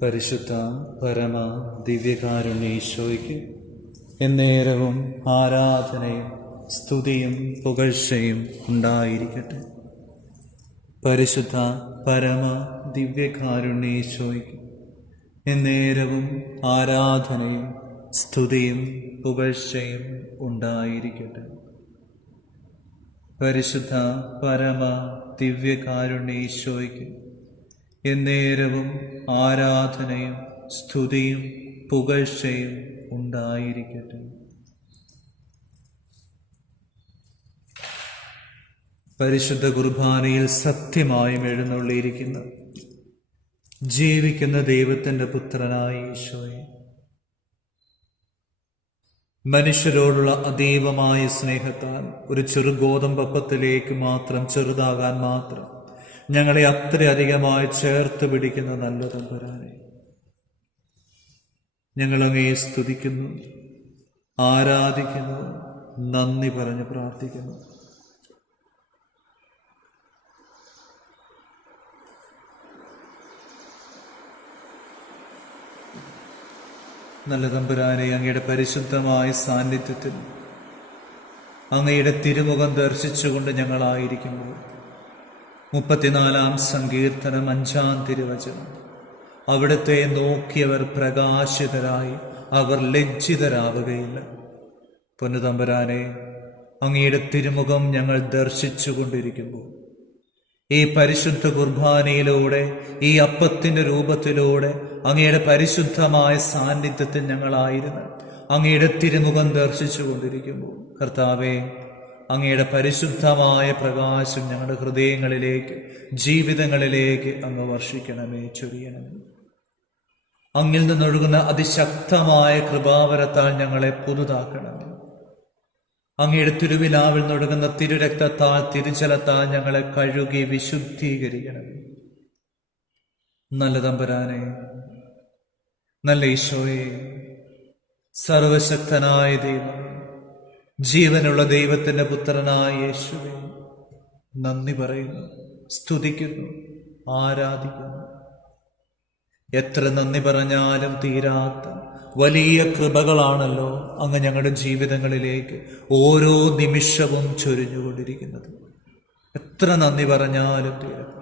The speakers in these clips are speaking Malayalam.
പരിശുദ്ധ പരമ ദിവ്യകാരുണ്യേശോയ്ക്ക് എന്നേരവും ആരാധനയും സ്തുതിയും പുകഴ്ചയും ഉണ്ടായിരിക്കട്ടെ. പരിശുദ്ധ പരമ ദിവ്യകാരുണ്യേശോയ്ക്ക് എന്നേരവും ആരാധനയും സ്തുതിയും പുകഴ്ചയും ഉണ്ടായിരിക്കട്ടെ. പരിശുദ്ധ പരമ ദിവ്യകാരുണ്യേശോയ്ക്ക് എന്നേരവും ആരാധനയും സ്തുതിയും പുകഴ്ചയും ഉണ്ടായിരിക്കട്ടെ. പരിശുദ്ധ കുർബാനയിൽ സത്യമായും എഴുന്നള്ളിയിരിക്കുന്ന ജീവിക്കുന്ന ദൈവത്തിൻ്റെ പുത്രനായ ഈശോയെ, മനുഷ്യരോടുള്ള അതീവമായ സ്നേഹത്താൽ ഒരു ചെറുഗോതമ്പപ്പത്തിലേക്ക് മാത്രം ചെറുതാകാൻ മാത്രം ഞങ്ങളെ അത്രയധികമായി ചേർത്ത് പിടിക്കുന്ന നല്ല തമ്പുരാനെ, ഞങ്ങളങ്ങയെ സ്തുതിക്കുന്നു, ആരാധിക്കുന്നു, നന്ദി പറഞ്ഞ് പ്രാർത്ഥിക്കുന്നു. നല്ല തമ്പുരാനെ, അങ്ങയുടെ പരിശുദ്ധമായ സാന്നിധ്യത്തിൽ അങ്ങയുടെ തിരുമുഖം ദർശിച്ചുകൊണ്ട് ഞങ്ങളായിരിക്കുമ്പോൾ 34-ാം സങ്കീർത്തനം 5-ാം തിരുവചനം, അവിടുത്തെ നോക്കിയവർ പ്രകാശിതരായി, അവർ ലജ്ജിതരാവുകയില്ല. പൊന്നുതമ്പുരാനെ, അങ്ങയുടെ തിരുമുഖം ഞങ്ങൾ ദർശിച്ചു കൊണ്ടിരിക്കുമ്പോൾ ഈ പരിശുദ്ധ കുർബാനയിലൂടെ, ഈ അപ്പത്തിന്റെ രൂപത്തിലൂടെ അങ്ങയുടെ പരിശുദ്ധമായ സാന്നിധ്യത്തിൽ ഞങ്ങളായിരുന്നു അങ്ങയുടെ തിരുമുഖം ദർശിച്ചു കൊണ്ടിരിക്കുമ്പോൾ, കർത്താവേ, അങ്ങയുടെ പരിശുദ്ധമായ പ്രകാശം ഞങ്ങളുടെ ഹൃദയങ്ങളിലേക്ക്, ജീവിതങ്ങളിലേക്ക് അങ്ങ് വർഷിക്കണമേ, ചൊരിയണമേ. അങ്ങിൽ നിന്നൊഴുകുന്ന അതിശക്തമായ കൃപാവരത്താൽ ഞങ്ങളെ പുതുതാക്കണമേ. അങ്ങയുടെ തിരുവിലാവിൽ നിന്നൊഴുകുന്ന തിരുരക്തത്താൽ, തിരുജലത്താൽ ഞങ്ങളെ കഴുകി വിശുദ്ധീകരിക്കണമേ. നല്ല തമ്പുരാനെ, നല്ല ഈശോയെ, സർവശക്തനായ ദൈവം, ജീവനുള്ള ദൈവത്തിന്റെ പുത്രനായ യേശുവേ, നന്ദി പറയുന്നു, സ്തുതിക്കുന്നു, ആരാധിക്കുന്നു. എത്ര നന്ദി പറഞ്ഞാലും തീരാത്ത വലിയ കൃപകളാണല്ലോ അങ്ങ് ഞങ്ങളുടെ ജീവിതങ്ങളിലേക്ക് ഓരോ നിമിഷവും ചൊരിഞ്ഞുകൊണ്ടിരിക്കുന്നത്. എത്ര നന്ദി പറഞ്ഞാലും തീരാത്ത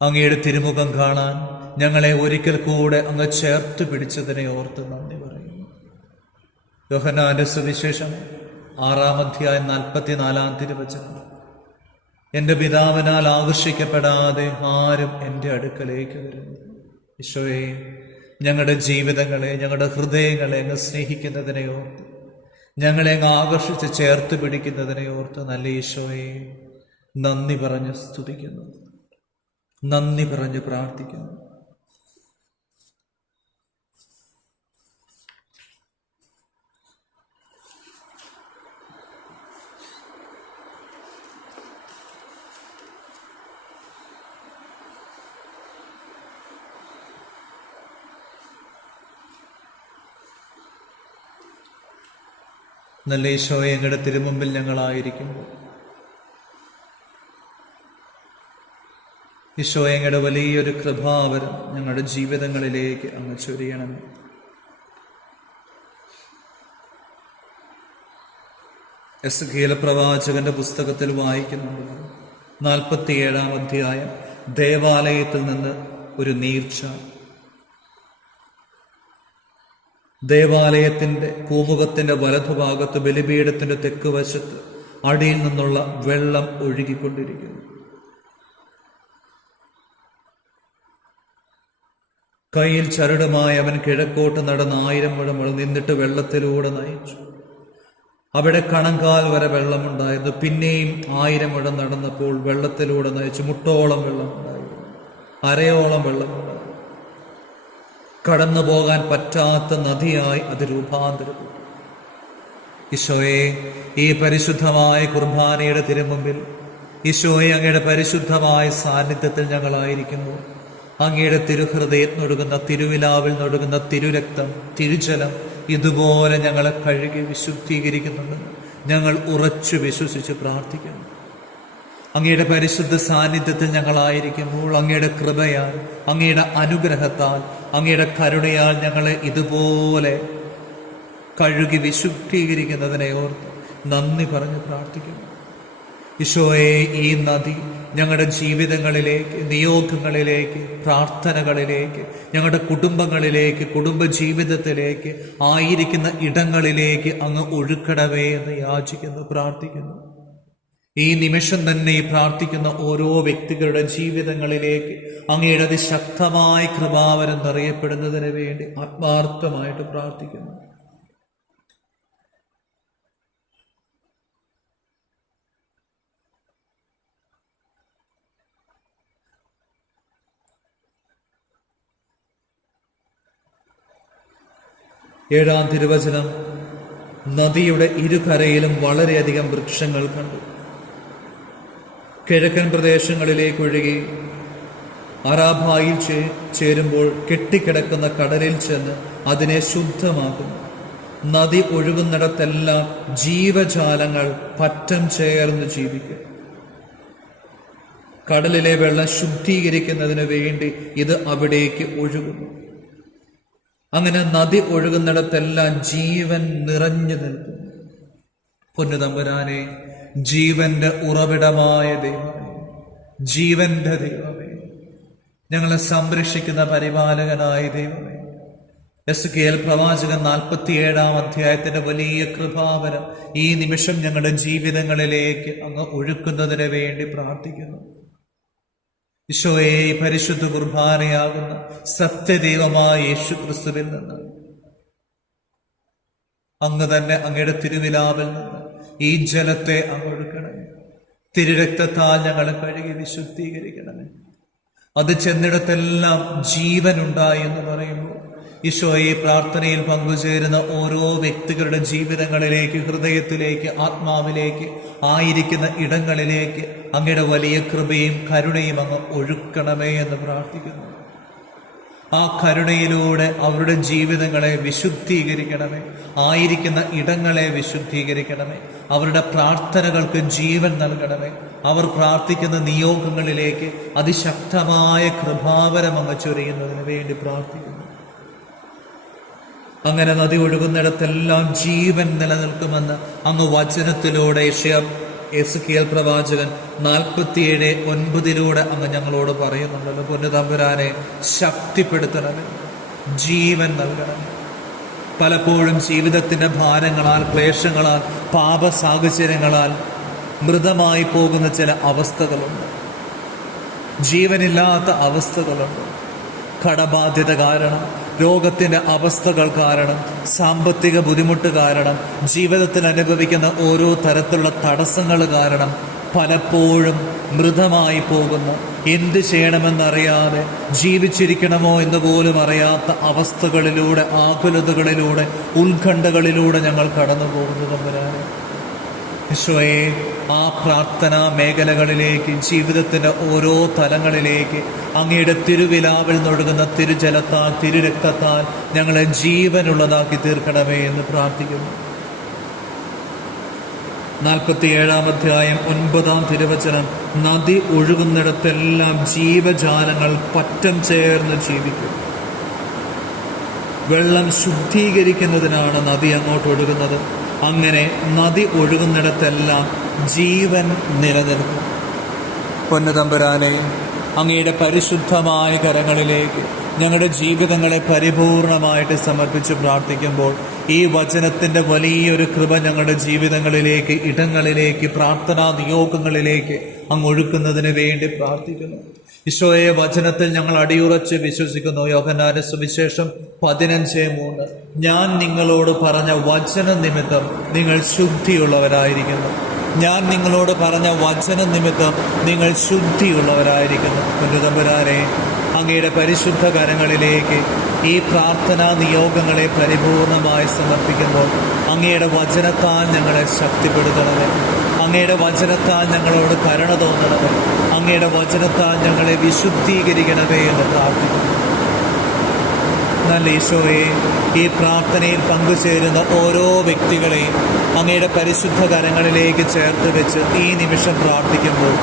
അങ്ങയുടെ തിരുമുഖം കാണാൻ ഞങ്ങളെ ഒരിക്കൽ കൂടെ അങ്ങ് ചേർത്ത് പിടിച്ചതിനെ ഓർത്ത് നന്ദി പറയുന്നു. യോഹന്നാന്റെ സുവിശേഷം 6-ാം അധ്യായം 44-ാം തിരുവചനം, എന്റെ പിതാവിനാൽ ആകർഷിക്കപ്പെടാതെ ആരും എൻ്റെ അടുക്കലേക്ക് വരുന്നു. ഈശോയെ, ഞങ്ങളുടെ ജീവിതങ്ങളെ, ഞങ്ങളുടെ ഹൃദയങ്ങളെ അങ്ങ് സ്നേഹിക്കുന്നതിനെ ഓർത്ത്, ഞങ്ങളെ അങ്ങ് ആകർഷിച്ച് ചേർത്ത് പിടിക്കുന്നതിനെ ഓർത്ത് നല്ല ഈശോയെ, നന്ദി പറഞ്ഞ് സ്തുതിക്കുന്നു, നന്ദി പറഞ്ഞ് പ്രാർത്ഥിക്കുന്നു. നല്ല ഈശോയെ, ഞങ്ങളുടെ തിരുമുമ്പിൽ ഞങ്ങളായിരിക്കുമ്പോൾ ഈശോയെ, ഞങ്ങളുടെ വലിയൊരു കൃപാവരം ഞങ്ങളുടെ ജീവിതങ്ങളിലേക്ക് അങ്ങ് ചൊരിയണമേ. എസ്കേൽ പ്രവാചകന്റെ പുസ്തകത്തിൽ വായിക്കുന്നുണ്ട്, 47-ാം അധ്യായം, ദേവാലയത്തിൽ നിന്ന് ഒരു നീർച്ച. ദേവാലയത്തിന്റെ പൂമുഖത്തിന്റെ വലതുഭാഗത്ത് ബലിപീഠത്തിന്റെ തെക്ക് വശത്ത് അടിയിൽ നിന്നുള്ള വെള്ളം ഒഴുകിക്കൊണ്ടിരിക്കുന്നു. കയ്യിൽ ചരടുമായി അവൻ കിഴക്കോട്ട് നടന്ന് 1000 മുഴം നിന്നിട്ട് വെള്ളത്തിലൂടെ നയിച്ചു. അവിടെ കണങ്കാൽ വരെ വെള്ളമുണ്ടായിരുന്നു. പിന്നെയും 1000 മുഴം നടന്നപ്പോൾ വെള്ളത്തിലൂടെ നയിച്ചു. മുട്ടോളം വെള്ളമുണ്ടായിരുന്നു, അരയോളം വെള്ളമുണ്ടായിരുന്നു. കടന്നു പോകാൻ പറ്റാത്ത നദിയായി അത് രൂപാന്തരപ്പെട്ടു. ഈശോയെ, ഈ പരിശുദ്ധമായ കുർബാനയുടെ തിരുമുമ്പിൽ ഈശോയെ, അങ്ങയുടെ പരിശുദ്ധമായ സാന്നിധ്യത്തിൽ ഞങ്ങളായിരിക്കുന്നു. അങ്ങയുടെ തിരുഹൃദയത്തിനൊഴുകുന്ന, തിരുവിലാവിൽ നിന്നൊഴുകുന്ന തിരുരക്തം, തിരുജലം ഇതുപോലെ ഞങ്ങളെ കഴുകി വിശുദ്ധീകരിക്കുന്നുണ്ടെന്ന് ഞങ്ങൾ ഉറച്ചു വിശ്വസിച്ച് പ്രാർത്ഥിക്കുന്നു. അങ്ങയുടെ പരിശുദ്ധ സാന്നിധ്യത്തിൽ ഞങ്ങളായിരിക്കുമ്പോൾ അങ്ങയുടെ കൃപയാൽ, അങ്ങയുടെ അനുഗ്രഹത്താൽ, അങ്ങയുടെ കരുണയാൽ ഞങ്ങളെ ഇതുപോലെ കഴുകി വിശുദ്ധീകരിക്കുന്നതിനെ ഓർത്ത് നന്ദി പറഞ്ഞ് പ്രാർത്ഥിക്കുന്നു. ഈശോയെ, ഈ നദി ഞങ്ങളുടെ ജീവിതങ്ങളിലേക്ക്, നിയോഗങ്ങളിലേക്ക്, പ്രാർത്ഥനകളിലേക്ക്, ഞങ്ങളുടെ കുടുംബങ്ങളിലേക്ക്, കുടുംബജീവിതത്തിലേക്ക്, ആയിരിക്കുന്ന ഇടങ്ങളിലേക്ക് അങ്ങ് ഒഴുക്കണമേ എന്ന് യാചിക്കുന്നു, പ്രാർത്ഥിക്കുന്നു. ഈ നിമിഷം തന്നെ ഈ പ്രാർത്ഥിക്കുന്ന ഓരോ വ്യക്തികളുടെ ജീവിതങ്ങളിലേക്ക് അങ്ങയുടെ അതിശക്തമായ കൃപാവരം നിറയപ്പെടുന്നതിന് വേണ്ടി ആത്മാർത്ഥമായിട്ട് പ്രാർത്ഥിക്കുന്നു. ഏഴാം തിരുവചനം, നദിയുടെ ഇരുകരയിലും വളരെയധികം വൃക്ഷങ്ങൾ കണ്ടു. കിഴക്കൻ പ്രദേശങ്ങളിലേക്ക് ഒഴുകി അറാബായിൽ ചേരുമ്പോൾ കെട്ടിക്കിടക്കുന്ന കടലിൽ ചെന്ന് അതിനെ ശുദ്ധമാക്കുന്നു. നദി ഒഴുകുന്നിടത്തെല്ലാം ജീവജാലങ്ങൾ പറ്റം ചേർന്ന് ജീവിക്കും. കടലിലെ വെള്ളം ശുദ്ധീകരിക്കുന്നതിന് വേണ്ടി ഇത് അവിടേക്ക് ഒഴുകുന്നു. അങ്ങനെ നദി ഒഴുകുന്നിടത്തെല്ലാം ജീവൻ നിറഞ്ഞു നിൽക്കുന്നു. പൊന്നുതമ്പുരാനെ, ജീവന്റെ ഉറവിടമായ ദൈവമേ, ജീവന്റെ ദൈവമേ, ഞങ്ങളെ സംരക്ഷിക്കുന്ന പരിപാലകനായ ദൈവമേ, എസ്കേൽ പ്രവാചകൻ 47-ാം അധ്യായത്തിന്റെ വലിയ കൃപാവരം ഈ നിമിഷം ഞങ്ങളുടെ ജീവിതങ്ങളിലേക്ക് അങ്ങ് ഒഴുക്കുന്നതിന് വേണ്ടി പ്രാർത്ഥിക്കുന്നു. ഈശോയെ, പരിശുദ്ധ കുർബാനയാകുന്ന സത്യദൈവമായ യേശു ക്രിസ്തുവിൽ നിന്ന് അങ്ങ് തന്നെ അങ്ങയുടെ തിരുവിലാവിൽ നിന്ന് ഈ ജലത്തെ അങ്ങ് ഒഴുക്കണമേ. തിരുരക്തത്താൽ ഞങ്ങളെ കഴുകി വിശുദ്ധീകരിക്കണമേ. അത് ചെന്നിടത്തെല്ലാം ജീവനുണ്ടായി എന്ന് പറയുമ്പോൾ ഈശോയെ, പ്രാർത്ഥനയിൽ പങ്കുചേരുന്ന ഓരോ വ്യക്തികളുടെ ജീവിതങ്ങളിലേക്ക്, ഹൃദയത്തിലേക്ക്, ആത്മാവിലേക്ക്, ആയിരിക്കുന്ന ഇടങ്ങളിലേക്ക് അങ്ങയുടെ വലിയ കൃപയും കരുണയും അങ്ങ് ഒഴുക്കണമേ എന്ന് പ്രാർത്ഥിക്കുന്നു. ആ കരുണയിലൂടെ അവരുടെ ജീവിതങ്ങളെ വിശുദ്ധീകരിക്കണമേ. ആയിരിക്കുന്ന ഇടങ്ങളെ വിശുദ്ധീകരിക്കണമേ. അവരുടെ പ്രാർത്ഥനകൾക്ക് ജീവൻ നൽകണമേ. അവർ പ്രാർത്ഥിക്കുന്ന നിയോഗങ്ങളിലേക്ക് അതിശക്തമായ കൃപാവരം അങ്ങ് ചൊരിയുന്നതിന് വേണ്ടി പ്രാർത്ഥിക്കുന്നു. അങ്ങനെ നദി ഒഴുകുന്നിടത്തെല്ലാം ജീവൻ നിലനിൽക്കുമെന്ന് അങ്ങ് വചനത്തിലൂടെ എസ്കേൽ പ്രവാചകൻ 47:9 അങ്ങ് ഞങ്ങളോട് പറയുന്നുണ്ടല്ലോ. പൊന്നുതമ്പുരാനെ, ശക്തിപ്പെടുത്തണമേ, ജീവൻ നൽകണം. പലപ്പോഴും ജീവിതത്തിന്റെ ഭാരങ്ങളാൽ, ക്ലേശങ്ങളാൽ, പാപ സാഹചര്യങ്ങളാൽ മൃതമായി പോകുന്ന ചില അവസ്ഥകളുണ്ട്. ജീവനില്ലാത്ത അവസ്ഥകളുണ്ട്. കടബാധ്യത കാരണം, രോഗത്തിന്റെ അവസ്ഥകൾ കാരണം, സാമ്പത്തിക ബുദ്ധിമുട്ട് കാരണം, ജീവിതത്തിൽ അനുഭവിക്കുന്ന ഓരോ തരത്തിലുള്ള തടസ്സങ്ങൾ കാരണം പലപ്പോഴും മൃതമായി പോകുന്ന, എന്ത് ചെയ്യണമെന്നറിയാതെ, ജീവിച്ചിരിക്കണമോ എന്ന് പോലും അറിയാത്ത അവസ്ഥകളിലൂടെ, ആകുലതകളിലൂടെ, ഉത്കണ്ഠകളിലൂടെ ഞങ്ങൾ കടന്നു പോകുന്നവരാണ്. ഈശോയെ, ആ പ്രാർത്ഥനാ മേഖലകളിലേക്ക്, ജീവിതത്തിന്റെ ഓരോ തലങ്ങളിലേക്ക് അങ്ങയുടെ തിരുവിലാവിൽ നിന്നൊഴുകുന്ന തിരുജലത്താൽ, തിരുരക്തത്താൽ ഞങ്ങളെ ജീവനുള്ളതാക്കി തീർക്കണമേ എന്ന് പ്രാർത്ഥിക്കുന്നു. 47-ാം അധ്യായം 9-ാം തിരുവചനം, നദി ഒഴുകുന്നിടത്തെല്ലാം ജീവജാലങ്ങൾ പറ്റം ചേർന്ന് ജീവിക്കും. വെള്ളം ശുദ്ധീകരിക്കുന്നതിനാണ് നദി അങ്ങോട്ട് ഒഴുകുന്നത്. അങ്ങനെ നദി ഒഴുകുന്നിടത്തെല്ലാം ജീവൻ നിലനിൽക്കും. പൊന്നുതമ്പുരാനെ, അങ്ങയുടെ പരിശുദ്ധമായ കരങ്ങളിലേക്ക് ഞങ്ങളുടെ ജീവിതങ്ങളെ പരിപൂർണമായിട്ട് സമർപ്പിച്ച് പ്രാർത്ഥിക്കുമ്പോൾ ഈ വചനത്തിന്റെ വലിയൊരു കൃപ ഞങ്ങളുടെ ജീവിതങ്ങളിലേക്ക്, ഇടങ്ങളിലേക്ക്, പ്രാർത്ഥനാ നിയോഗങ്ങളിലേക്ക് അങ്ങ് ഒഴുക്കുന്നതിന് വേണ്ടി പ്രാർത്ഥിക്കുന്നു. ഈശോയെ, വചനത്തിൽ ഞങ്ങൾ അടിയുറച്ച് വിശ്വസിക്കുന്നു. യോഹന്നാന്റെ സുവിശേഷം 15:3, ഞാൻ നിങ്ങളോട് പറഞ്ഞ വചന നിമിത്തം നിങ്ങൾ ശുദ്ധിയുള്ളവരായിരിക്കുന്നു. ഞാൻ നിങ്ങളോട് പറഞ്ഞ വചന നിമിത്തം നിങ്ങൾ ശുദ്ധിയുള്ളവരായിരിക്കുന്നു. പൊന്നുതമ്പുരാനെ, അങ്ങയുടെ പരിശുദ്ധ കരങ്ങളിലേക്ക് ഈ പ്രാർത്ഥനാ നിയോഗങ്ങളെ പരിപൂർണമായി സമർപ്പിക്കുമ്പോൾ അങ്ങയുടെ വചനത്താൽ ഞങ്ങളെ ശക്തിപ്പെടുത്തണമേ. അങ്ങയുടെ വചനത്താൽ ഞങ്ങളോട് കരുണ തോന്നണമേ. അങ്ങയുടെ വചനത്താൽ ഞങ്ങളെ വിശുദ്ധീകരിക്കണമേ എന്ന് പ്രാർത്ഥിക്കുന്നു. നല്ല ഈശോയെ, ഈ പ്രാർത്ഥനയിൽ പങ്കുചേരുന്ന ഓരോ വ്യക്തികളെയും അങ്ങയുടെ പരിശുദ്ധ കരങ്ങളിലേക്ക് ചേർത്ത് വെച്ച് ഈ നിമിഷം പ്രാർത്ഥിക്കുമ്പോൾ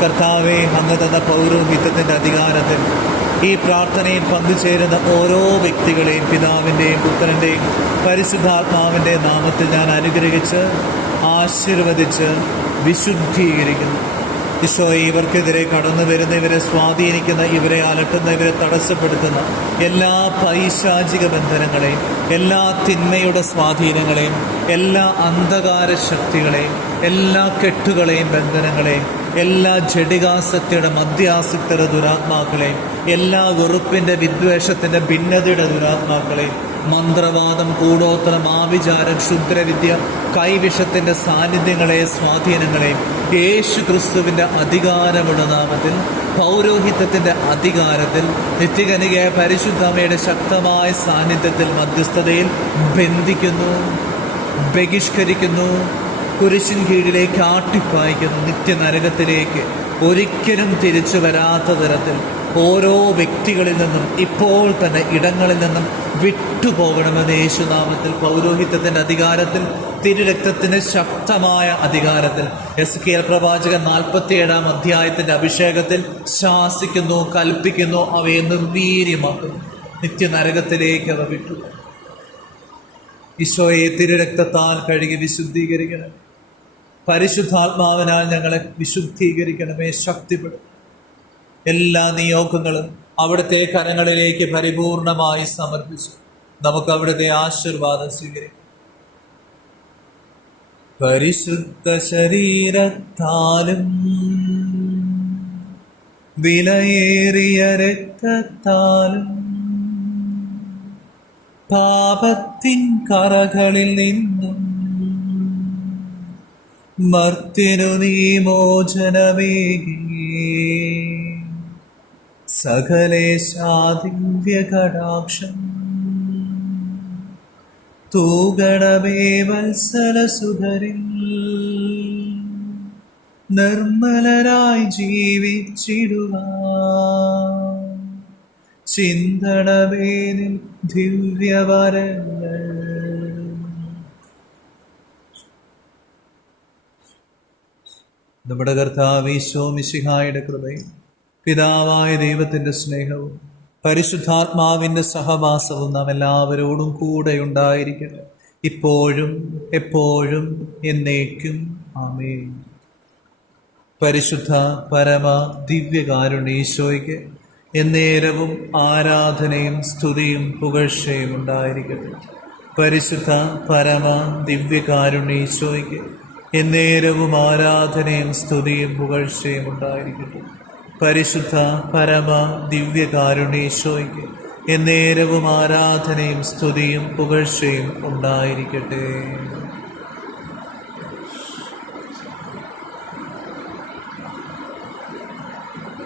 കർത്താവെ, അങ്ങ് തന്ന പൗരോഹിത്യത്തിൻ്റെ അധികാരത്തിൽ ഈ പ്രാർത്ഥനയിൽ പങ്കുചേരുന്ന ഓരോ വ്യക്തികളെയും പിതാവിൻ്റെയും പുത്രൻ്റെയും പരിശുദ്ധാത്മാവിൻ്റെയും നാമത്തിൽ ഞാൻ അനുഗ്രഹിച്ച് ആശീർവദിച്ച് വിശുദ്ധീകരിക്കുന്നു. ഈശോയെ, ഇവർക്കെതിരെ കടന്നു വരുന്ന, ഇവരെ സ്വാധീനിക്കുന്ന, ഇവരെ അലട്ടുന്ന, ഇവരെ തടസ്സപ്പെടുത്തുന്ന എല്ലാ പൈശാചിക ബന്ധനങ്ങളെയും, എല്ലാ തിന്മയുടെ സ്വാധീനങ്ങളെയും, എല്ലാ അന്ധകാര ശക്തികളെയും, എല്ലാ കെട്ടുകളെയും ബന്ധനങ്ങളെയും, എല്ലാ ജഡികാസക്തിയുടെ മദ്യാസക്തിയുടെ ദുരാത്മാക്കളെയും, എല്ലാ വെറുപ്പിൻ്റെ വിദ്വേഷത്തിൻ്റെ ഭിന്നതയുടെ ദുരാത്മാക്കളെയും, മന്ത്രവാദം, കൂടോത്രം, ആഭിചാരം, ക്ഷുദ്രവിദ്യ, കൈവിഷത്തിൻ്റെ സാന്നിധ്യങ്ങളെ, സ്വാധീനങ്ങളെയും യേശു ക്രിസ്തുവിൻ്റെ അധികാരമുള്ള നാമത്തിൽ, പൗരോഹിത്യത്തിൻ്റെ അധികാരത്തിൽ, നിത്യകനികയായ പരിശുദ്ധമ്മയുടെ ശക്തമായ സാന്നിധ്യത്തിൽ, മധ്യസ്ഥതയിൽ ബന്ധിക്കുന്നു, ബഹിഷ്കരിക്കുന്നു, കുരിശിൻ കീഴിലേക്ക് ആട്ടിപ്പായിക്കുന്നു. നിത്യനരകത്തിലേക്ക് ഒരിക്കലും തിരിച്ചു വരാത്ത തരത്തിൽ ഓരോ വ്യക്തികളിൽ നിന്നും ഇപ്പോൾ തന്നെ ഇടങ്ങളിൽ നിന്നും വിട്ടുപോകണമെന്ന് യേശുനാമത്തിൽ, പൗരോഹിത്യത്തിൻ്റെ അധികാരത്തിൽ, തിരുരക്തത്തിൻ്റെ ശക്തമായ അധികാരത്തിൽ, എസ്കേൽ പ്രവാചകൻ 47-ാം അധ്യായത്തിൻ്റെ അഭിഷേകത്തിൽ ശാസിക്കുന്നു, കൽപ്പിക്കുന്നു, അവയെ നിർവീര്യമാക്കുന്നു. നിത്യനരകത്തിലേക്ക് അവ വിട്ടു. ഈശോയെ, തിരുരക്തത്താൽ കഴുകി വിശുദ്ധീകരിക്കണം. പരിശുദ്ധാത്മാവിനാൽ ഞങ്ങളെ വിശുദ്ധീകരിക്കണമേ, ശക്തിപ്പെടും. എല്ലാ നിയോഗങ്ങളും അവിടുത്തെ കരങ്ങളിലേക്ക് പരിപൂർണമായി സമർപ്പിച്ചു നമുക്ക് അവിടുത്തെ ആശീർവാദം സ്വീകരിക്കാം. പരിശുദ്ധ ശരീരത്താലും വിലയേറിയ രക്തത്താലും പാപത്തിൻ കറകളിൽ നിന്നും മർത്യനു നീ മോചനമേകി സകലേശാദിവ്യ കടാക്ഷം തൂഗണമേ വത്സലസുധരിൽ. നിർമ്മലരായി ജീവിച്ചിടുവാൻ ചിന്തണമേ നിൻ ദിവ്യവരങ്ങൾ. നമ്മുടെ കർത്താവ് ഈശോ മിശിഹായുടെ കൃപയും പിതാവായ ദൈവത്തിൻ്റെ സ്നേഹവും പരിശുദ്ധാത്മാവിൻ്റെ സഹവാസവും നാം എല്ലാവരോടും കൂടെ ഉണ്ടായിരിക്കട്ടെ, ഇപ്പോഴും എപ്പോഴും എന്നേക്കും. ആമേൻ. പരിശുദ്ധ പരമ ദിവ്യകാരുണ്യ ഈശോയ്ക്ക് എന്നേരവും ആരാധനയും സ്തുതിയും പുകഴ്ചയും ഉണ്ടായിരിക്കട്ടെ. പരിശുദ്ധ പരമ ദിവ്യകാരുണ്യ ഈശോയ്ക്ക് എന്നേരവും ആരാധനയും സ്തുതിയും പുകഴ്ചയും ഉണ്ടായിരിക്കട്ടെ. പരിശുദ്ധ പരമ ദിവ്യകാരുണ്യ ഈശോയ്ക്ക് എന്നേരവും ആരാധനയും സ്തുതിയും പുകഴ്ചയും ഉണ്ടായിരിക്കട്ടെ.